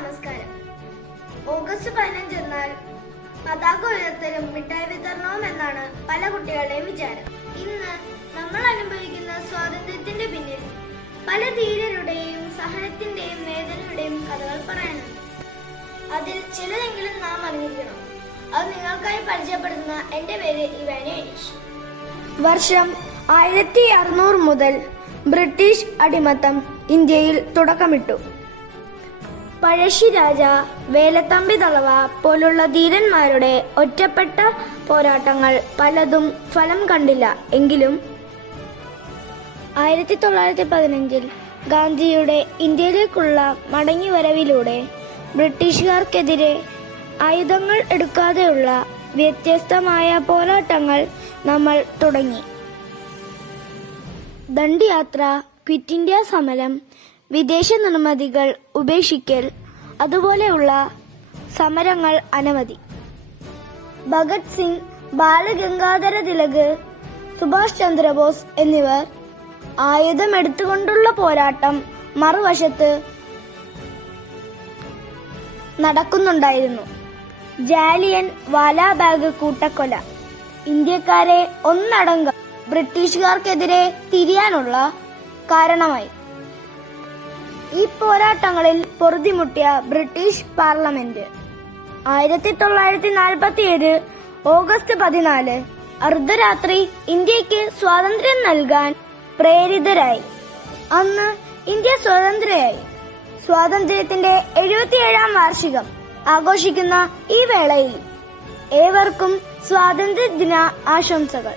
നമസ്കാരം. ഓഗസ്റ്റ് 15 എന്നാൽ പതാക ഉയർത്തലും മിഠായി വിതരണവും എന്നാണ് പല കുട്ടികളുടെയും വിചാരം. ഇന്ന് നമ്മൾ അനുഭവിക്കുന്ന സ്വാതന്ത്ര്യത്തിന്റെ പിന്നിൽ പല ധീരരുടെയും സഹനത്തിന്റെയും വേദനയുടെയും കഥകൾ പറയാനുണ്ട്. അതിൽ ചിലതെങ്കിലും നാം അറിഞ്ഞിരിക്കണം. അത് നിങ്ങൾക്കായി പരിചയപ്പെടുത്തുന്ന എന്റെ പേര് ഇവാനി അനീഷ്. വർഷം 1600 മുതൽ ബ്രിട്ടീഷ് അടിമത്തം ഇന്ത്യയിൽ തുടക്കമിട്ടു. പഴശ്ശിരാജ, വേലത്തമ്പി ദളവ പോലുള്ള ധീരന്മാരുടെ ഒറ്റപ്പെട്ട പോരാട്ടങ്ങൾ പലതും ഫലം കണ്ടില്ല. എങ്കിലും 1915 ഗാന്ധിയുടെ ഇന്ത്യയിലേക്കുള്ള മടങ്ങിവരവിലൂടെ ബ്രിട്ടീഷുകാർക്കെതിരെ ആയുധങ്ങൾ എടുക്കാതെയുള്ള വ്യത്യസ്തമായ പോരാട്ടങ്ങൾ നമ്മൾ തുടങ്ങി. ദണ്ഡിയാത്ര, ക്വിറ്റ് ഇന്ത്യ സമരം, വിദേശ നിർമ്മിതികൾ ഉപേക്ഷിക്കൽ, അതുപോലെയുള്ള സമരങ്ങൾ അനവധി. ഭഗത് സിംഗ്, ബാലഗംഗാധര തിലക്, സുഭാഷ് ചന്ദ്രബോസ് എന്നിവർ ആയുധമെടുത്തുകൊണ്ടുള്ള പോരാട്ടം മറുവശത്ത് നടക്കുന്നുണ്ടായിരുന്നു. ജാലിയൻ വാലാബാഗ് കൂട്ടക്കൊല ഇന്ത്യക്കാരെ ഒന്നടങ്കം ബ്രിട്ടീഷുകാർക്കെതിരെ തിരിയാനുള്ള കാരണമായി. ഈ പോരാട്ടങ്ങളിൽ പൊറുതിമുട്ടിയ ബ്രിട്ടീഷ് പാർലമെന്റ് 1947 ഓഗസ്റ്റ് 14 അർദ്ധരാത്രി ഇന്ത്യക്ക് സ്വാതന്ത്ര്യം നൽകാൻ പ്രേരിതരായി. അന്ന് ഇന്ത്യ സ്വതന്ത്രയായി. സ്വാതന്ത്ര്യത്തിന്റെ 77ാം വാർഷികം ആഘോഷിക്കുന്ന ഈ വേളയിൽ ഏവർക്കും സ്വാതന്ത്ര്യദിന ആശംസകൾ.